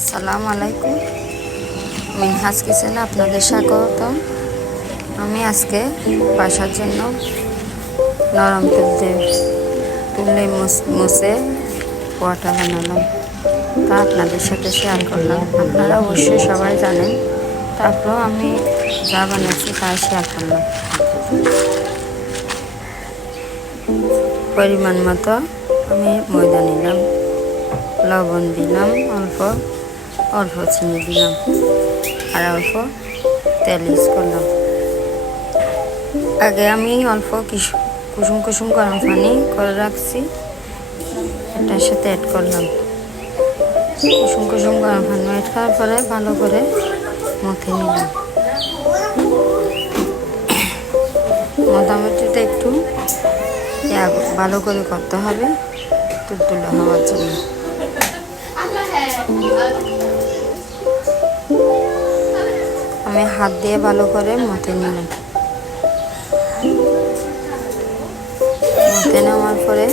আসসালামু আলাইকুম, মিনহাজ কিচেনে আপনাদের স্বাগতম। আমি আজকে বাসার জন্য নরম তুলে মুছে পরোটা বানালাম, তা আপনাদের সাথে শেয়ার করলাম। আপনারা অবশ্যই সবাই জানেন, তারপরেও আমি যা বানাচ্ছি তাই শেয়ার করলাম। পরিমাণ মতো আমি ময়দা নিলাম, লবণ দিলাম, অল্প চিনি দিলাম আর অল্প তেল ইউজ করলাম। আগে আমি অল্প কুসুম কুসুম গরম পানি করে রাখছি, এটার সাথে অ্যাড করলাম। কুসুম কুসুম গরম পানি অ্যাড করার পরে ভালো করে মথে নিলাম। মোটামুটিতে একটু ভালো করে করতে হবে তুলতুলে হওয়ার জন্য। আমি হাত দিয়ে ভালো করে মথে নিলাম। মথে নেওয়ার পরে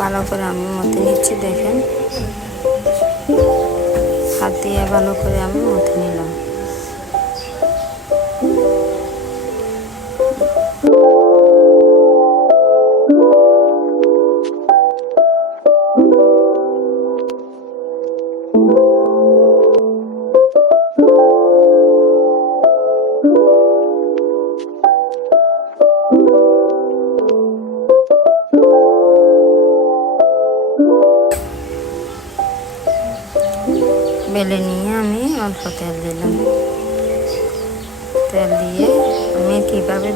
ভালো করে আমি মথে নিচ্ছি, দেখেন হাত দিয়ে ভালো করে আমি মথে নিলাম। বেলে নিয়ে আমি অল্প তেল দিলাম। তেল দিয়ে আমি কীভাবে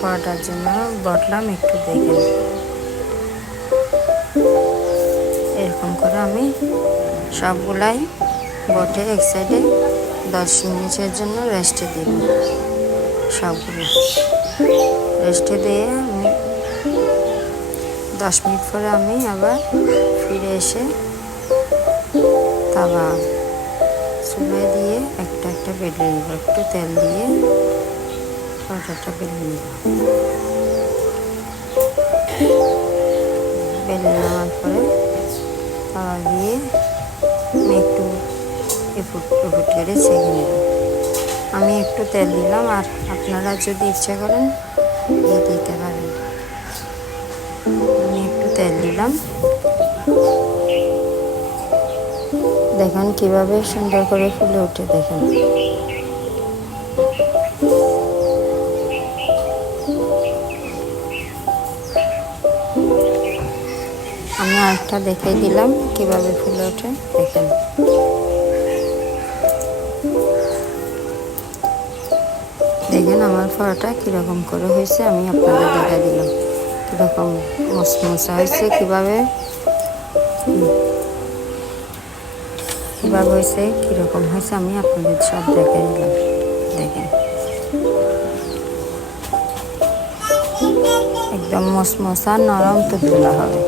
পরোটার জন্য বটলাম একটু দেখেন। এরকম করে আমি সবগুলাই বটে এক সাইডে 10 মিনিটের জন্য রেস্টে দিব। সবগুলো রেস্টে দিয়ে আমি 10 মিনিট পরে আমি আবার ফিরে এসে তাওয়া চুলায় দিয়ে একটা একটা বেলে নেব। একটু তেল দিয়ে পরোটাটা বেলে নেব। বেলে নেওয়ার পরে তাওয়া দিয়ে আমি একটু এপুট করে ছেঁকে নেব। আমি একটু তেল দিলাম, আর আপনারা যদি ইচ্ছা করেন দিতে পারেন। আমি একটু তেল দিলাম, দেখেন কিভাবে সুন্দর করে ফুলে উঠে। দেখেন আমি আরেকটা দেখিয়ে দিলাম কিভাবে ফুলে ওঠে। দেখেন দেখেন আমার পরোটা কীরকম করে হয়েছে, আমি আপনাদের দেখা দিলাম কীরকম মশমশা হয়েছে, কীভাবে হয়েছে, কীরকম হয়েছে আমি আপনাদের সব দেখে দিলাম। দেখেন একদম মশমশা নরম তুলতুলা হবে।